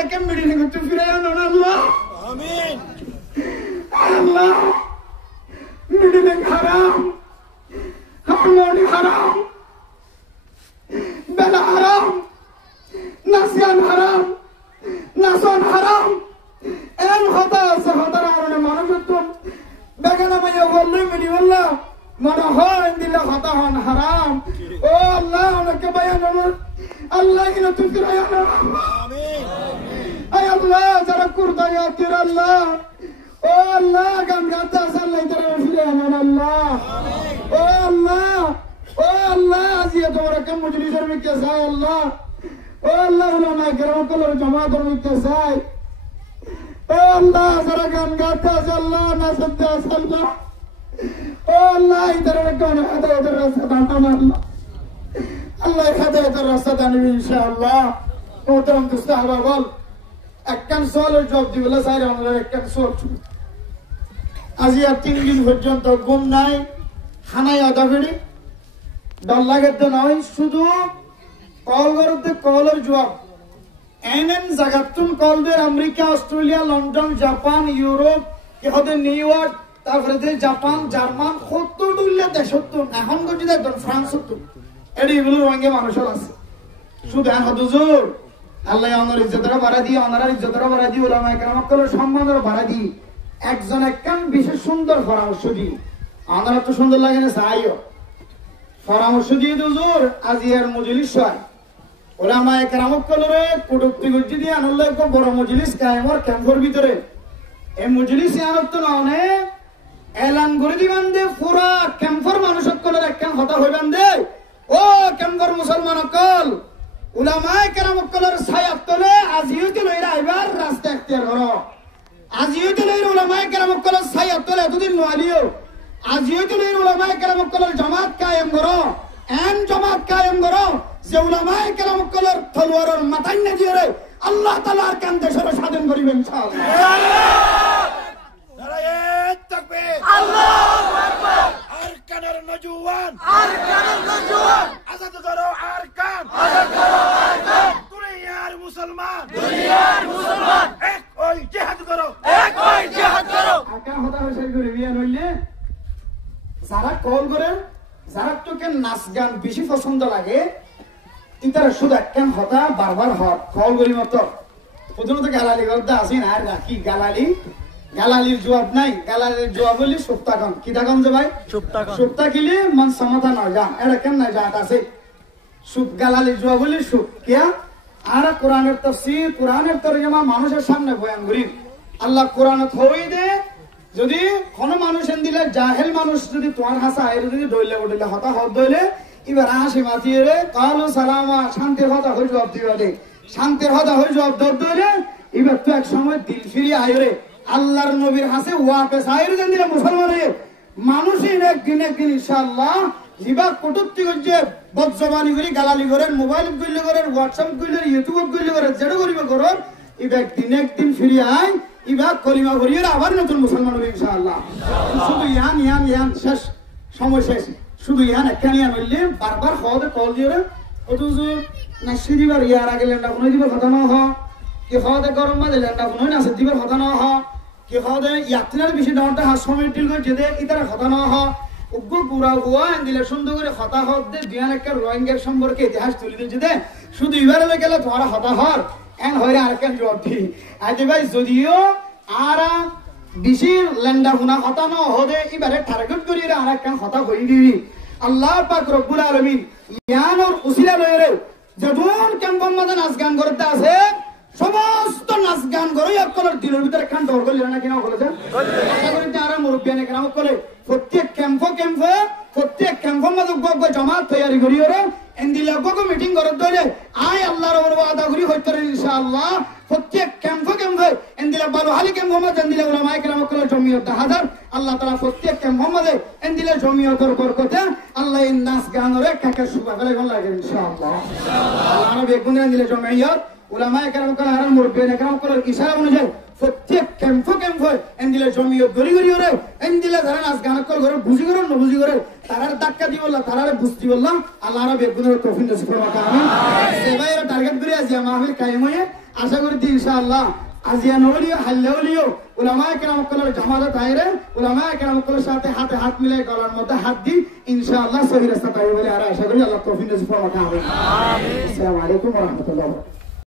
একে মিডিয়ে করতে ফিরে আনুন আল্লাহ আমিন আল্লাহ মিডিয়ে হারাম হারমোনি হারাম বেলা হারাম নাসিয়ান হারাম নাসন হারাম এন হতা আছে হতার কারণে মানুষ বেগানা মাইয়া বললে মিডি বললা মনে হয় দিলে হতা হন হারাম ও আল্লাহ অনেকে বায়ান আল্লাহ কিনা তুমি ফিরাই আনো আমিন আয় আল্লাহ যারা কুরদা ইয়াতির আল্লাহ ও আল্লাহ গান গাতা আল্লাহ তারা ফিরাই আনো আল্লাহ ও আল্লাহ আজিয়া তোমার কে মজলিসের মধ্যে চাই আল্লাহ ও আল্লাহ উলামা কেরাম কলর জামাতের মধ্যে চাই ও আল্লাহ যারা গান গাতা আল্লাহ নাচতে আল্লাহ ও আল্লাহ ইদারের গান হেদায়েতের রাস্তা দান আল্লাহ আল্লাহ হেদায়েতের রাস্তা দান ইনশাআল্লাহ মোহতারাম দোস্ত আহবাব একখান সওয়ালের জবাব দিবলা চাই আমরা একখান সওয়াল আজিয়া 3 দিন পর্যন্ত ঘুম নাই খানায় আদা ফেরি ডর লাগে তো নয় শুধু কল করতে কলের জবাব এন জায়গাতুন কল দের America Australia London Japan Europe ইহতে নিউ ইয়র্ক তারপরে জাপান জার্মান 70 দুল্লা দেশ 70 এখন গটি দেখুন ফ্রান্স 70 এগুলো রঙে মানুষের আছে শুধু এখন হুজুর আল্লাহ আমার ইজ্জতরা বাড়া দিয়ে ওনারা ইজ্জতরা বাড়া দিয়ে ওলামা কেরাম কলের সম্মানরা বাড়া দিয়ে একজন একখান বিশেষ সুন্দর পরামর্শ দিই আমরা তো সুন্দর লাগে না চাইও পরামর্শ দিয়ে হুজুর আজিয়ার মজলিস হয় ওলামা কেরাম কলরে কুটুক্তি গজ্জি দিয়ে আনলে এক বড় মজলিস কায়েমর ক্যাম্পের ভিতরে এই মজলিস আনত না অনেক এলান করে দিবেন দে পুরা ক্যাম্পের মানুষ কলর একখান হতা হইবেন দে ও ক্যাম্পের মুসলমান কল উলামা কেরাম কলর ছায়াত তলে আজিও তো লইরা আইবার রাস্তা এখতিয়ার করো আজিও তো লইরা উলামা কেরাম কলর ছায়াত তলে এতদিন নোয়ালিও আজিও তো লইরা উলামা কেরাম কলর জামাত কায়েম করো এন জামাত কায়েম করো যে উলামা কেরাম কলর তলোয়ারের মাথায় না দিয়ে আল্লাহ তাআলার কান দেশের স্বাধীন করিবেন ইনশাআল্লাহ নারায়ে তাকবীর আল্লাহু আকবার আরকানের নজওয়ান আজাদ করো আরকান দুনিয়ার মুসলমান এক ওই জিহাদ করো আরকান হতা হইছে করে বিয়ান হইলে যারা কল করে যারা তোকে নাচ গান বেশি পছন্দ লাগে ইতারা শুধু একখান হতা বারবার হট কল করি মতো প্রথমত গালালি করতে আসি না আর রাখি গালালির জবাব নাই গালালির জবাব হইলে সুপ্তাকন কি থাকন যে ভাই সুপ্তা কিলে মন সমাধান হয় যা এটা কেন না জাত আছে সুপ গালালির জবাব হইলে সুপ কিয়া আর কোরআনের তাফসীর কোরআনের তরজমা মানুষের সামনে বয়ান করি আল্লাহ কোরআনত হই দে যদি কোন মানুষ দিলে জাহেল মানুষ যদি তোমার হাসা এর যদি দইলে বটলে হতা হদ দইলে এবার আসি মাতিয়ে রে কালো সালামা শান্তির হতা হই জবাব দিবা দে শান্তির হতা হই জবাব দইলে এবার তো এক সময় দিল ফিরি আইরে আল্লাহর নবীর হাসে ওয়াপে সাইরে দেন দিলে মুসলমানের মানুষই একদিন ইনশাআল্লাহ হিবা কটুক্তি করছে বদজবানি করি গালালি করেন মোবাইল গুলি করেন হোয়াটসঅ্যাপ গুলি ইউটিউব গুলি করেন যেটা করিবে করো এবার একদিন ফিরি আই ইবা কলিমা করিয়ে আবার নতুন মুসলমান হবে ইনশাআল্লাহ শুধু ইয়ান শেষ সময় শেষ শুধু ইয়ান একখান ইয়ান হইলে বারবার খাওয়াতে কল দিয়ে অথচ নাসি দিবার ইয়ার আগে লেন্ডা কোনো দিবার কথা না হ কি খাওয়াতে গরম মাঝে লেন্ডা কোনো নাসি দিবার কথা না হ কি খাওয়াতে ইয়াত্রার বেশি ডাউনটা হাস সময় টিল করে যেতে ইতার কথা না হ উগ্র পুরা হুয়া দিলে সুন্দর করে হতা হত দে দুয়ান একটা রোহিঙ্গার সম্পর্কে ইতিহাস তুলে দিচ্ছে দে শুধু এবারে গেলে তোমার হতা হর এন হইরে আরেকখান জবাব দি আজ ভাই যদিও আর বেশি লেন্ডা হুনা হতা ন হদে এবারে টার্গেট করি আরেকখান হতা হই দিবি আল্লাহ পাক রব্বুল আলামিন ইয়ানোর উসিলা লইরে যদুন ক্যাম্পন মাঝে নাচ গান করতে আছে সমস্ত নাচ গান করে একবার দিলের ভিতরে একখান ডর করলি না কিনা বলেছেন আর মুরব্বিয়ানে কেন করে প্রত্যেক ক্যাম্পের মাঝে জমাত তৈরি করি ওরে এন্দিলা গো মিটিং করে ধরে আয় আল্লাহর ওপর ওয়াদা করি হইতে ইনশাআল্লাহ প্রত্যেক ক্যাম্পে এন্দিলা বারো হালি ক্যাম্প মাঝে এন্দিলা উলামায়ে কেরাম করে জমিয়ত হাজার আল্লাহ তাআলা প্রত্যেক ক্যাম্প মাঝে এন্দিলা জমিয়তের বরকতে আল্লাহ এই নাচ গানরে কাকে সুবা করে লাগে ইনশাআল্লাহ আল্লাহ বেগুন এন্দিলা জমিয়ত উলামায়ে কেরাম করে আর মুরব্বিয়ানে কেরাম করে ইশারা অনুযায়ী প্রত্যেক ক্যাম্পে এন্দিলা জমিয়ত গরি ওরে এন্দিলা যারা নাচ গান করে বুঝি করে না বুঝি করে তারার ধাক্কা দি বললা তারারে বুঝতি বললাম আল্লাহর বেগুনের তৌফিক নসিব ফরমাক আমিন সেবাইরা টার্গেট করে আজিয়া মাহফিল কায়েম হয়ে আশা করি ইনশাআল্লাহ আজিয়া নলিও হাল্লাউলিও উলামায়ে কেরাম কলের জামাতে তাইরে উলামায়ে কেরাম কলের সাথে হাতে হাত মিলাই গলার মধ্যে হাত দি ইনশাআল্লাহ সহি রাস্তা তাই বলে আর আশা করি আল্লাহ তৌফিক নসিব ফরমাতে আমিন। আসসালামু আলাইকুম ওয়া রাহমাতুল্লাহ।